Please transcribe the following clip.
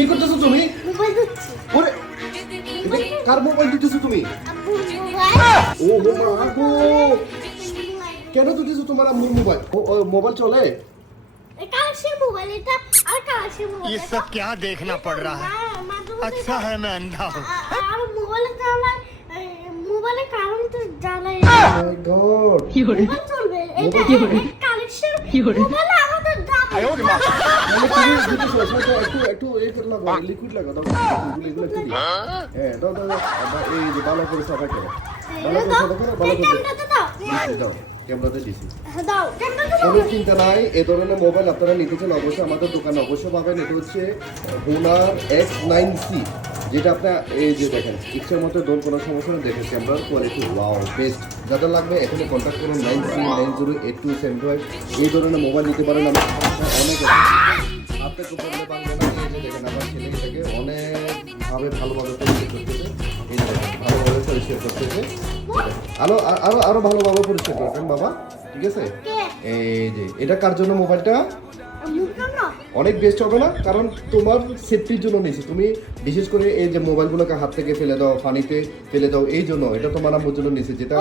কি করতেছো তুমি? মোবাইল দিচ্ছি। ওরে এটা কার মোবাইল দিতেছো তুমি? আব্বুর মোবাইল। ও মা গো, কেন দিতেছো তোমার আম্মুর মোবাইল? ও মোবাইল চলে? কালেকশন মোবাইল এটা আর কালেকশন মোবাইল। ये सब क्या देखना पड़ रहा है? अच्छा है मैं अंधा हूँ। আর মোবাইলে জ্বালায় মোবাইলে কারেন্ট জ্বালায় মাই গড, মোবাইল চলবে এটা কালেকশন মোবাইলে আমাদের দাম তাহলে তুমি দিতেছো সেটা একটু এই করে লাগাও, লিকুইড লাগাও, দাও এগুলো একটু দিই। হ্যাঁ দাও দাও দাও, এই যে ভালো করে সাফা করো, ভালো করে সাফা করো, ভালো করে ক্যামেরাতে দাও দাও, ক্যামেরাতে দিছি। দাও ক্যামেরাতে দাও। কোনো চিন্তা নাই, এ ধরনের মোবাইল আপনারা নিতে চান অবশ্যই আমাদের দোকানে অবশ্যই পাবেন। এটা হচ্ছে হোনার X9C, যেটা আপনার এই যে দেখেন ইচ্ছার মতো দোল কোনো সমস্যা নেই, দেখেন ক্যামেরার কোয়ালিটি ওয়াও বেস্ট। যাদের লাগবে এখানে কন্ট্যাক্ট করুন 93908275। এই ধরনের মোবাইল নিতে পারেন। আমি অনেক আপনার তো বলতে পারবো না, এই যে দেখেন আমার ছেলে এটাকে অনেকভাবে ভালোভাবে পরিষ্কার করতেছে, এই যে দেখেন ভালোভাবে পরিষ্কার করতেছে, আরো আরো আরো ভালোভাবে পরিষ্কার করবেন বাবা, ঠিক আছে? এই যে এটা কার জন্য মোবাইলটা অনেক বেস্ট হবে না, কারণ তোমার সেফটির জন্য নিয়েছি। তুমি বিশেষ করে এই যে মোবাইলগুলোকে হাত থেকে ফেলে দাও, পানিতে ফেলে দাও, এই জন্য এটা তোমার আম্মুর জন্য নিয়েছি, যেটা